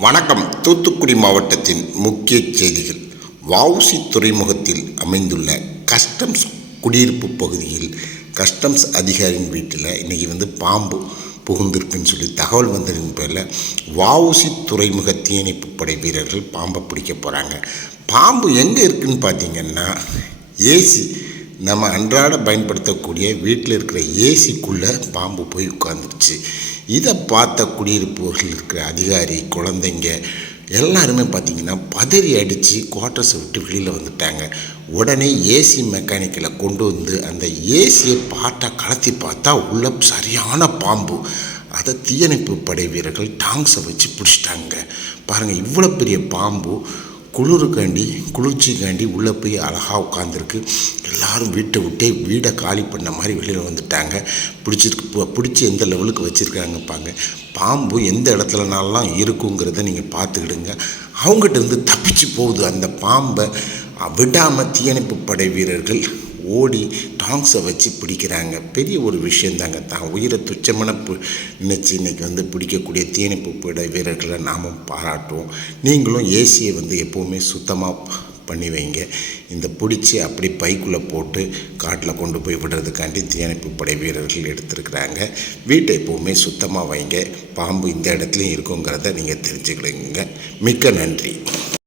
வணக்கம். தூத்துக்குடி மாவட்டத்தின் முக்கிய செய்திகள். வஉசி துறைமுகத்தில் அமைந்துள்ள கஸ்டம்ஸ் குடியிருப்பு பகுதியில் கஸ்டம்ஸ் அதிகாரியின் வீட்டில் இன்றைக்கி வந்து பாம்பு புகுந்திருக்குன்னு சொல்லி தகவல் வந்ததின் பேரில் வவுசி துறைமுக தீயணைப்பு படை வீரர்கள் பாம்பை பிடிக்க போகிறாங்க பாம்பு எங்கே இருக்குன்னு பார்த்தீங்கன்னா ஏசி நம்ம அன்றாட பயன்படுத்தக்கூடிய வீட்டில் இருக்கிற ஏசிக்குள்ளே பாம்பு போய் உட்காந்துருச்சு இதை பார்த்த குடியிருப்புகள் இருக்கிற அதிகாரி குழந்தைங்க எல்லாருமே பார்த்திங்கன்னா பதறி அடித்து குவார்ட்டர்ஸை விட்டு வெளியில் வந்துட்டாங்க. உடனே ஏசி மெக்கானிக்கில் கொண்டு வந்து அந்த ஏசியை பாட்டாக கலத்தி பார்த்தா உள்ள சரியான பாம்பு. அதை தீயணைப்பு படை வீரர்கள் டாங்ஸை வச்சு பிடிச்சிட்டாங்க. பாருங்கள் இவ்வளோ பெரிய பாம்பு. குளிருக்காண்டி குளிர்ச்சிக்காண்டி உள்ளே போய் அழகாக உட்காந்துருக்கு எல்லாரும் வீட்டை விட்டே வீடை காலி பண்ண மாதிரி வெளியில் வந்துட்டாங்க. பிடிச்சிருக்கு பிடிச்சி எந்த லெவலுக்கு வச்சுருக்காங்கப்பாங்க. பாம்பு எந்த இடத்துலனாலாம் இருக்குங்கிறத நீங்கள் பார்த்துக்கிடுங்க. அவங்ககிட்ட இருந்து தப்பிச்சு போகுது அந்த பாம்பை. விடாமல் தீயணைப்பு படை வீரர்கள் ஓடி டாங்ஸை வச்சு பிடிக்கிறாங்க. பெரிய ஒரு விஷயந்தாங்க. தான் உயிரை துச்சமான பு நினச்சி இன்னைக்கு வந்து பிடிக்கக்கூடிய தீயணைப்பு படை வீரர்களை நாமும் பாராட்டுவோம். நீங்களும் ஏசியை வந்து எப்போவுமே சுத்தமாக பண்ணி வைங்க. இந்த பிடிச்சி அப்படி பைக்குள்ளே போட்டு காட்டில் கொண்டு போய் விடுறதுக்காண்டி தீயணைப்பு படை வீரர்கள் எடுத்திருக்கிறாங்க. வீட்டை எப்போவுமே சுத்தமாக வைங்க. பாம்பு இந்த இடத்துலையும் இருக்குங்கிறத நீங்கள் தெரிஞ்சுக்கிடுங்க மிக்க நன்றி.